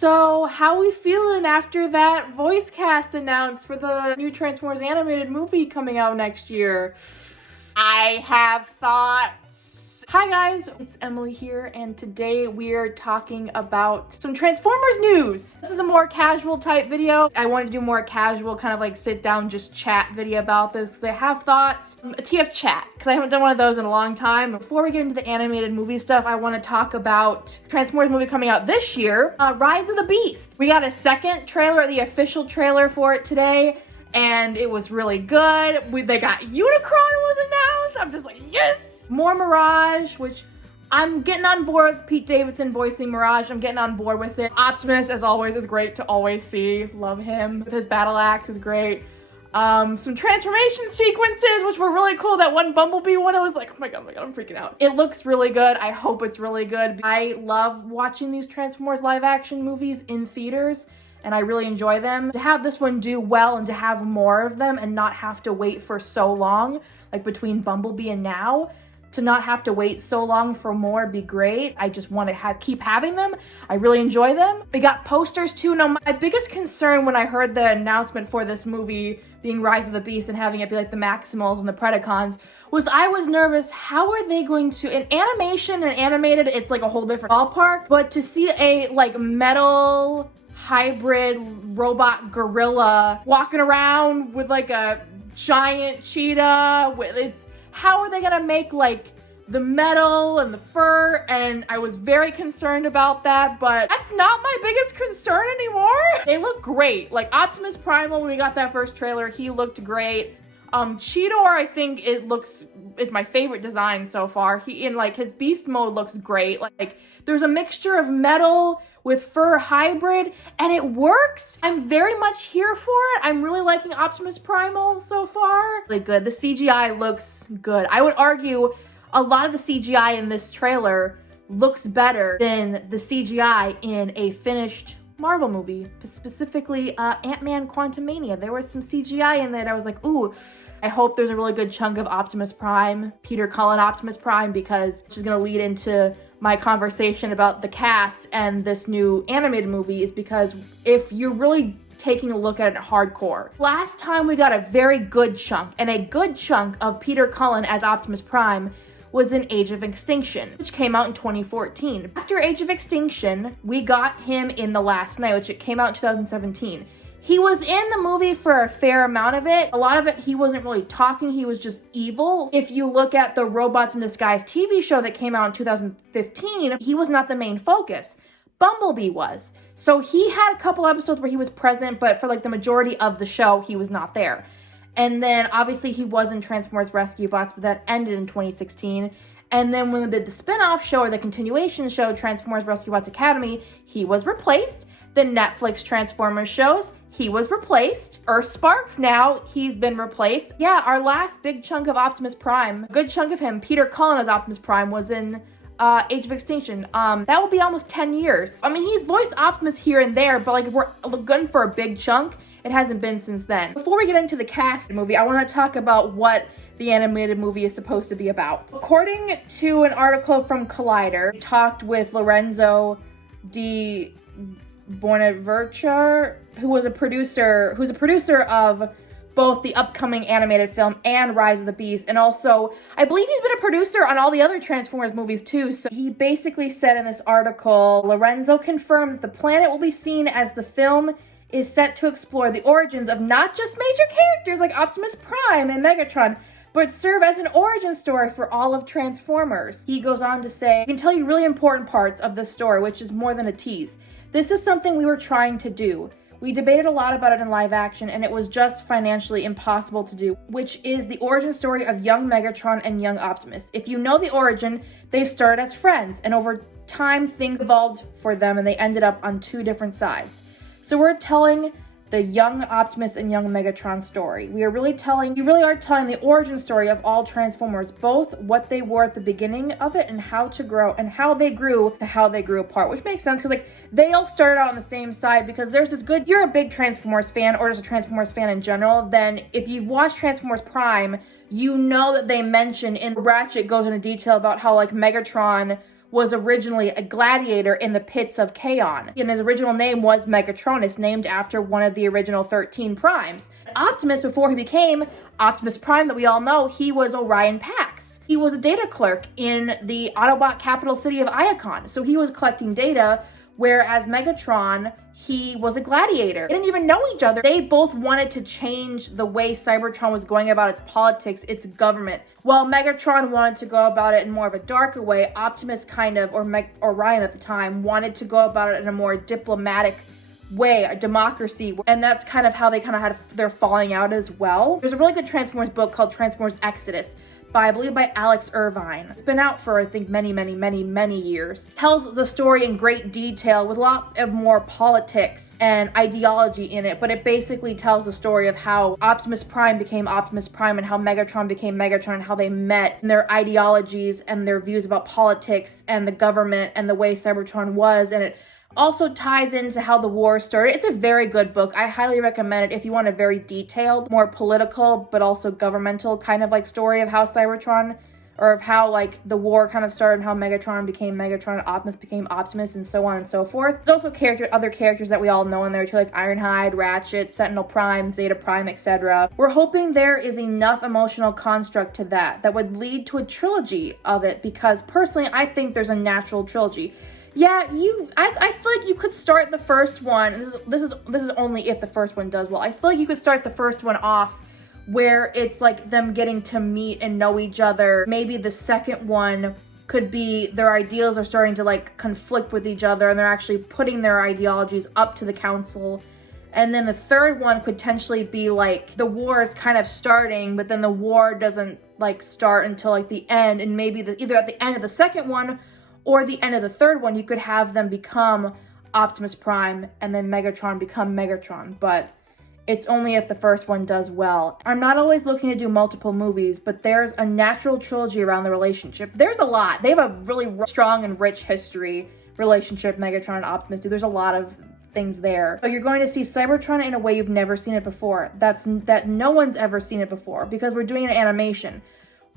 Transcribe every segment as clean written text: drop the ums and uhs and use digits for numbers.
So, how we feeling after that voice cast announced for the new Transformers animated movie coming out next year? I have thoughts. Hi guys, it's Emily here, and today we're talking about some Transformers news. This is a more casual type video. I wanted to do more casual, kind of like sit down, just chat video about this. I have thoughts, a TF chat, because I haven't done one of those in a long time. Before we get into the animated movie stuff, I want to talk about Transformers movie coming out this year, Rise of the Beast. We got a second trailer, the official trailer for it today, and it was really good. They got Unicron was announced. I'm just like, yes! More Mirage, which I'm getting on board with Pete Davidson voicing Mirage. I'm getting on board with it. Optimus, as always, is great to always see. Love him. His battle axe is great. Some transformation sequences, which were really cool. That one Bumblebee one, I was like, oh my god, I'm freaking out. It looks really good. I hope it's really good. I love watching these Transformers live action movies in theaters, and I really enjoy them. To have this one do well and to have more of them and not have to wait for so long, like between Bumblebee and now, to not have to wait so long for more would be great. I just want to keep having them. I really enjoy them. We got posters too. Now, my biggest concern when I heard the announcement for this movie being Rise of the Beast and having it be like the Maximals and the Predacons was I was nervous, how are they going to, in animation and animated, it's like a whole different ballpark, but to see a like metal hybrid robot gorilla walking around with like a giant cheetah, how are they gonna make like the metal and the fur? And I was very concerned about that, but that's not my biggest concern anymore. They look great. Like Optimus Primal, when we got that first trailer, he looked great. Cheetor, I think is my favorite design so far. He in like his beast mode looks great. Like there's a mixture of metal with fur hybrid and it works. I'm very much here for it. I'm really liking Optimus Primal so far. Really good. The CGI looks good. I would argue a lot of the CGI in this trailer looks better than the CGI in a finished Marvel movie, specifically Ant-Man Quantumania. There was some CGI in that I was like, ooh, I hope there's a really good chunk of Optimus Prime, Peter Cullen Optimus Prime, because which is going to lead into my conversation about the cast and this new animated movie, is because if you're really taking a look at it hardcore, last time we got a very good chunk, and a good chunk of Peter Cullen as Optimus Prime was in Age of Extinction, which came out in 2014. After Age of Extinction, we got him in The Last Knight, which it came out in 2017. He was in the movie for a fair amount of it. A lot of it, he wasn't really talking, he was just evil. If you look at the Robots in Disguise TV show that came out in 2015, he was not the main focus. Bumblebee was. So he had a couple episodes where he was present, but for like the majority of the show, he was not there. And then obviously he was in Transformers Rescue Bots, but that ended in 2016. And then when they did the spin-off show or the continuation show, Transformers Rescue Bots Academy, he was replaced. The Netflix Transformers shows, he was replaced. Earthsparks, now he's been replaced. Yeah, our last big chunk of Optimus Prime, a good chunk of him, Peter Cullen as Optimus Prime, was in Age of Extinction. That will be almost 10 years. I mean, he's voiced Optimus here and there, but like if we're looking for a big chunk, it hasn't been since then. Before we get into the cast of the movie, I want to talk about what the animated movie is supposed to be about. According to an article from Collider, we talked with Lorenzo Di Bonaventure, who's a producer of both the upcoming animated film and Rise of the Beast, and also I believe he's been a producer on all the other Transformers movies too. So he basically said in this article, Lorenzo confirmed that the planet will be seen as the film is set to explore the origins of not just major characters like Optimus Prime and Megatron, but serve as an origin story for all of Transformers. He goes on to say, I can tell you really important parts of this story, which is more than a tease. This is something we were trying to do. We debated a lot about it in live action, and it was just financially impossible to do, which is the origin story of young Megatron and young Optimus. If you know the origin, they started as friends, and over time things evolved for them, and they ended up on two different sides. So we're telling the young Optimus and young Megatron story. You really are telling the origin story of all Transformers, both what they were at the beginning of it and how to grow and how they grew to how they grew apart, which makes sense because like they all started out on the same side because there's this good, you're a big Transformers fan or just a Transformers fan in general, then if you've watched Transformers Prime, you know that they mention in Ratchet goes into detail about how like Megatron was originally a gladiator in the pits of Chaos, and his original name was Megatronus, named after one of the original 13 primes. Optimus, before he became Optimus Prime that we all know, he was Orion Pax. He was a data clerk in the Autobot capital city of Iacon, so he was collecting data, whereas Megatron, he was a gladiator. They didn't even know each other. They both wanted to change the way Cybertron was going about its politics, its government. While Megatron wanted to go about it in more of a darker way, Optimus or Orion at the time, wanted to go about it in a more diplomatic way, a democracy, and that's kind of how they had their falling out as well. There's a really good Transformers book called Transformers Exodus, I believe by Alex Irvine. It's been out for, I think, many years. It tells the story in great detail with a lot of more politics and ideology in it, but it basically tells the story of how Optimus Prime became Optimus Prime and how Megatron became Megatron and how they met and their ideologies and their views about politics and the government and the way Cybertron was, and it also ties into how the war started. It's a very good book. I highly recommend it if you want a very detailed, more political, but also governmental kind of like story of how Cybertron, or of how like the war kind of started and how Megatron became Megatron, Optimus became Optimus, and so on and so forth. There's also other characters that we all know in there too, like Ironhide, Ratchet, Sentinel Prime, Zeta Prime, etc. We're hoping there is enough emotional construct to that would lead to a trilogy of it, because personally, I think there's a natural trilogy. Yeah, I feel like you could start the first one, this is only if the first one does well. I feel like you could start the first one off where it's like them getting to meet and know each other. Maybe the second one could be their ideals are starting to like conflict with each other and they're actually putting their ideologies up to the council. And then the third one could potentially be like the war is kind of starting, but then the war doesn't like start until like the end, and maybe either at the end of the second one or the end of the third one, you could have them become Optimus Prime and then Megatron become Megatron, but it's only if the first one does well. I'm not always looking to do multiple movies, but there's a natural trilogy around the relationship. There's a lot. They have a really strong and rich history relationship, Megatron and Optimus do. There's a lot of things there. So you're going to see Cybertron in a way you've never seen it before. That no one's ever seen it before, because we're doing an animation.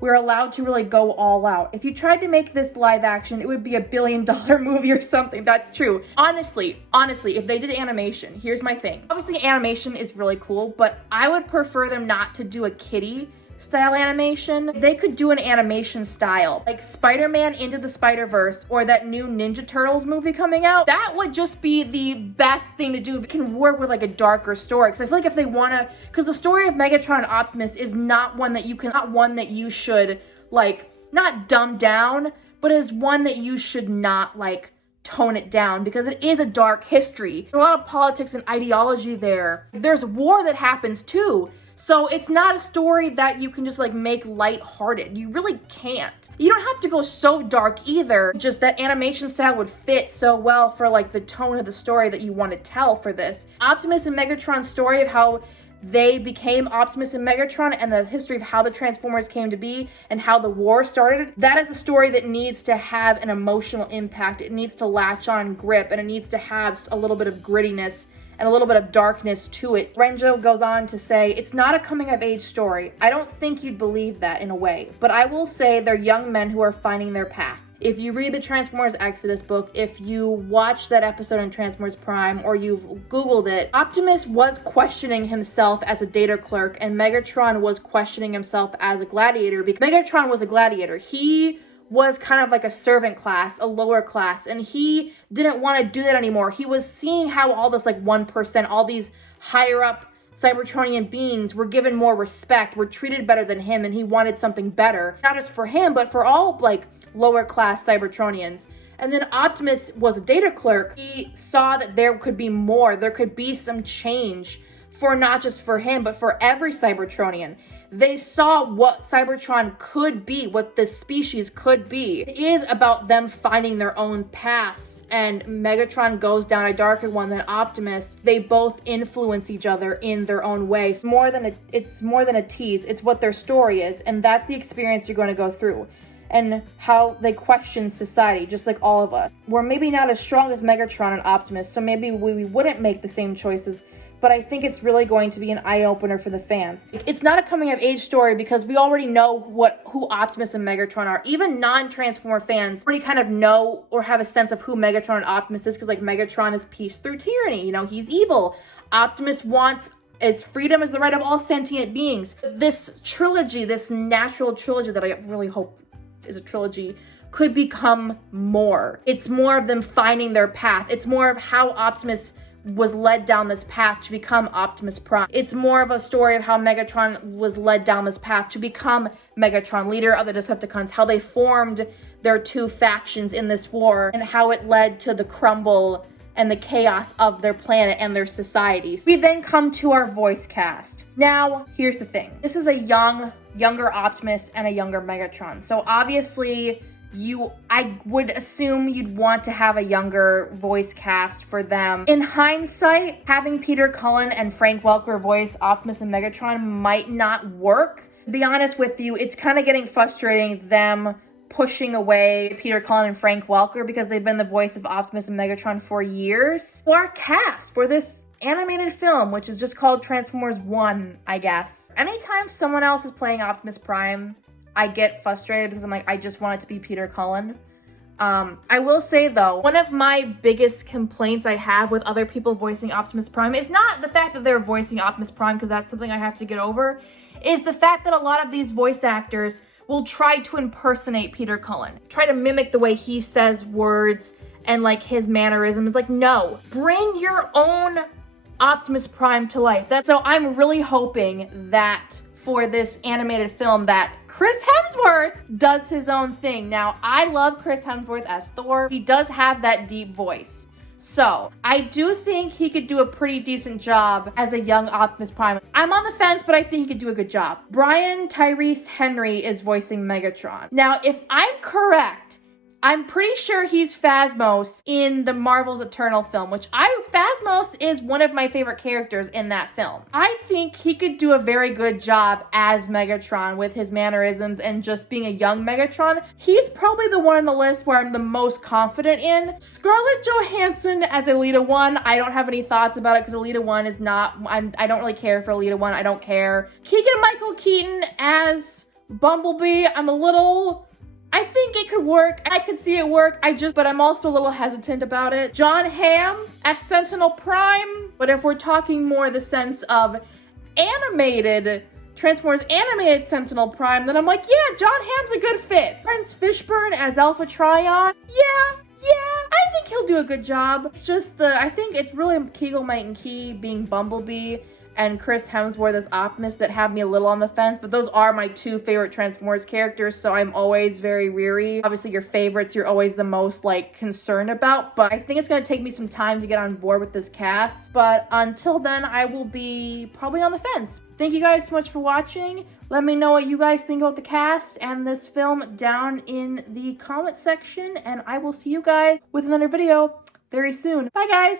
We're allowed to really go all out. If you tried to make this live action, it would be $1 billion movie or something. That's true. Honestly, if they did animation, here's my thing. Obviously, animation is really cool, but I would prefer them not to do a kiddie style animation. They could do an animation style, like Spider-Man Into the Spider-Verse or that new Ninja Turtles movie coming out. That would just be the best thing to do. It can work with like a darker story, because I feel like if they wanna, because the story of Megatron and Optimus is not one that you should like, not dumb down, but is one that you should not like tone it down, because it is a dark history. There's a lot of politics and ideology there. There's war that happens too. So it's not a story that you can just like make lighthearted. You really can't. You don't have to go so dark either. Just that animation style would fit so well for like the tone of the story that you want to tell for this. Optimus and Megatron's story of how they became Optimus and Megatron and the history of how the Transformers came to be and how the war started. That is a story that needs to have an emotional impact. It needs to latch on grip, and it needs to have a little bit of grittiness and a little bit of darkness to it. Renjo goes on to say, it's not a coming-of-age story. I don't think you'd believe that in a way, but I will say they're young men who are finding their path. If you read the Transformers Exodus book, if you watch that episode in Transformers Prime, or you've Googled it, Optimus was questioning himself as a data clerk, and Megatron was questioning himself as a gladiator, because Megatron was a gladiator. He was kind of like a servant class, a lower class, and he didn't want to do that anymore. He was seeing how all this like 1%, all these higher up Cybertronian beings were given more respect, were treated better than him, and he wanted something better, not just for him, but for all like lower class Cybertronians. And then Optimus was a data clerk. He saw that there could be more, there could be some change for not just for him, but for every Cybertronian. They saw what Cybertron could be, what this species could be. It is about them finding their own paths, and Megatron goes down a darker one than Optimus. They both influence each other in their own way. It's more than a tease, it's what their story is, and that's the experience you're going to go through. And how they question society, just like all of us. We're maybe not as strong as Megatron and Optimus, so maybe we wouldn't make the same choices, but I think it's really going to be an eye-opener for the fans. It's not a coming-of-age story because we already know who Optimus and Megatron are. Even non-Transformer fans already kind of know or have a sense of who Megatron and Optimus is, because like Megatron is peace through tyranny, you know, he's evil. Optimus wants as freedom as the right of all sentient beings. This trilogy, this natural trilogy that I really hope is a trilogy, could become more. It's more of them finding their path. It's more of how Optimus was led down this path to become Optimus Prime. It's more of a story of how Megatron was led down this path to become Megatron, leader of the Decepticons, how they formed their two factions in this war, and how it led to the crumble and the chaos of their planet and their societies. We then come to our voice cast. Now, here's the thing. This is a younger Optimus and a younger Megatron. So obviously, I would assume you'd want to have a younger voice cast for them. In hindsight, having Peter Cullen and Frank Welker voice Optimus and Megatron might not work. To be honest with you, it's kind of getting frustrating them pushing away Peter Cullen and Frank Welker because they've been the voice of Optimus and Megatron for years. Our cast for this animated film, which is just called Transformers 1, I guess. Anytime someone else is playing Optimus Prime, I get frustrated because I'm like, I just want it to be Peter Cullen. I will say though, one of my biggest complaints I have with other people voicing Optimus Prime is not the fact that they're voicing Optimus Prime, because that's something I have to get over, is the fact that a lot of these voice actors will try to impersonate Peter Cullen, try to mimic the way he says words and like his mannerisms. Like, no, bring your own Optimus Prime to life. So I'm really hoping that for this animated film that Chris Hemsworth does his own thing. Now, I love Chris Hemsworth as Thor. He does have that deep voice. So, I do think he could do a pretty decent job as a young Optimus Prime. I'm on the fence, but I think he could do a good job. Brian Tyree Henry is voicing Megatron. Now, if I'm correct, I'm pretty sure he's Phasmos in the Marvel's Eternal film, which Phasmos is one of my favorite characters in that film. I think he could do a very good job as Megatron with his mannerisms and just being a young Megatron. He's probably the one on the list where I'm the most confident in. Scarlett Johansson as Alita 1, I don't have any thoughts about it because Alita 1 is not, I don't really care for Alita 1, I don't care. Keegan-Michael Keaton as Bumblebee, I think it could work. I could see it work. But I'm also a little hesitant about it. John Hamm as Sentinel Prime. But if we're talking more the sense of Transformers animated Sentinel Prime, then I'm like, yeah, John Hamm's a good fit. Lawrence Fishburne as Alpha Trion. Yeah, I think he'll do a good job. It's just I think it's really Keegan-Michael Key being Bumblebee and Chris Hemsworth as Optimus that have me a little on the fence, but those are my two favorite Transformers characters, so I'm always very weary. Obviously, your favorites, you're always the most, concerned about, but I think it's gonna take me some time to get on board with this cast, but until then, I will be probably on the fence. Thank you guys so much for watching. Let me know what you guys think about the cast and this film down in the comment section, and I will see you guys with another video very soon. Bye, guys!